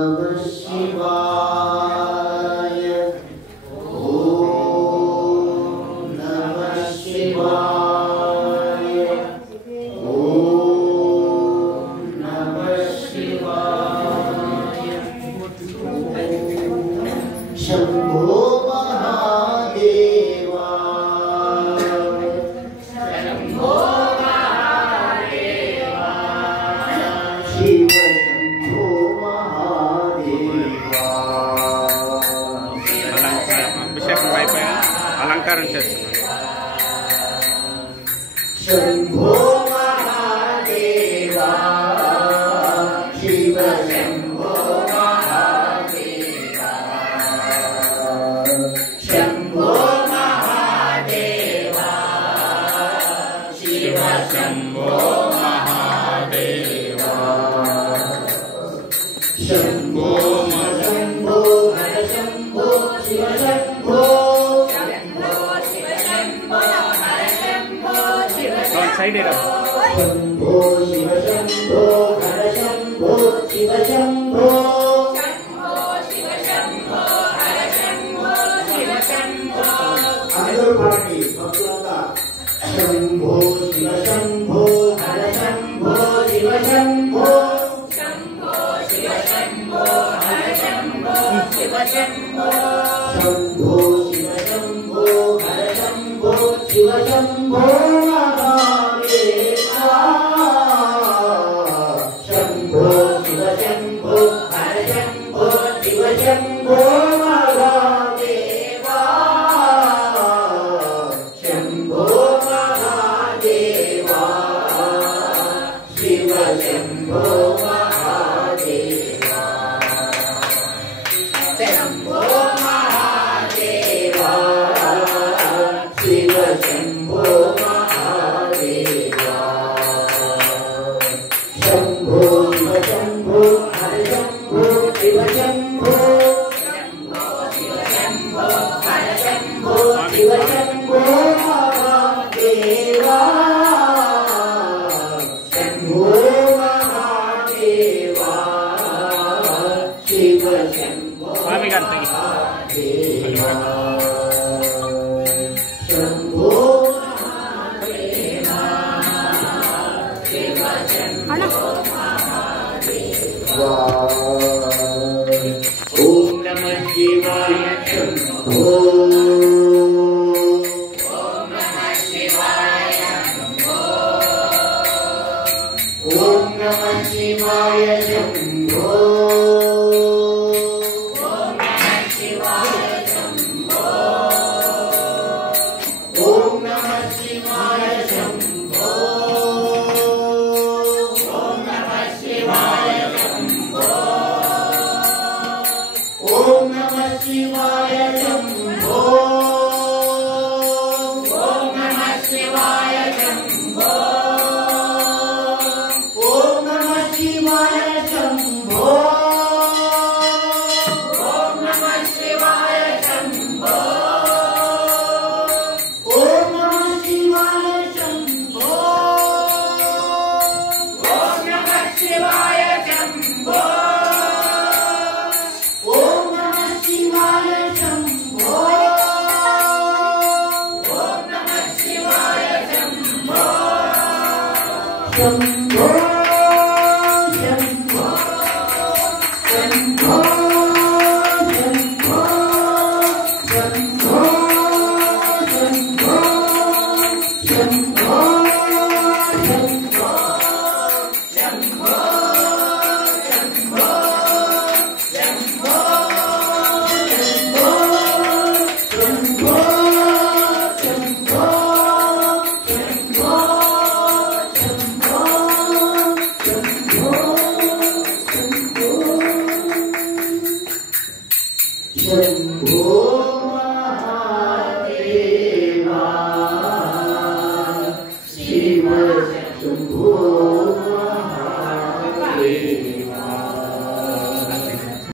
नमः शिवाय। ओम नमः शिवाय। ओम नमः शिवाय। शंभो महादेवा। शंभो महादेवा। शिव शंभो महादेवा। అభిషేకం అయిపోయా అలంకారం చేస్తున్నారు. शंभो महादेवा। शिव शंभो महादेवा। शंभो महादेवा। शिव शंभो महादेवा। शंभो शंभो हर शंभो शिव शंभो। సైడ్ शंभो शिव शंभो हर शंभो शिव शंभो। అందరూ పాడండి భక్తులంతా. शंभो शिव शंभो हर शंभो शिव शंभो। शंभो शिव शंभो हर शंभो शिव शंभो। शंभो शिव शंभो हर शंभो शिव शंभो महादेवा। शंभो शिव शंभो हर शंभो शिव शंभो महादेवा। शंभो महादेवा। शिव शंभो महादेवा। शंभो महादेवा। शिव शंभो महादेवा। शंभो शिव शंभो हर शंभो शिव शंभो। शंभो शिव शंभो हर शंभो शिव शंभो महादेवा। शंभो महादेवा। शिव शंभो స్వామి గారు महादेवा। शंभो महादेवा। शिव शंभो महादेवा। ओम नमः शिवाय शंभो। ओम नमः शिवाय शंभो। ओम नमः शिवाय शंभो। ओम नमः शिवाय शंभो। ओम नमः शिवाय शंभो। ओम नमः शिवाय शंभो। ओम नमः शिवाय शंभो। ओम नमः शिवाय शंभो। ओम नमः शिवाय शंभो। ओम नमः शिवाय शंभो। ओम नमः शिवाय शंभो। ओम नमः शिवाय शंभो। ओम नमः शिवाय शंभो। ओम नमः शिवाय शंभो।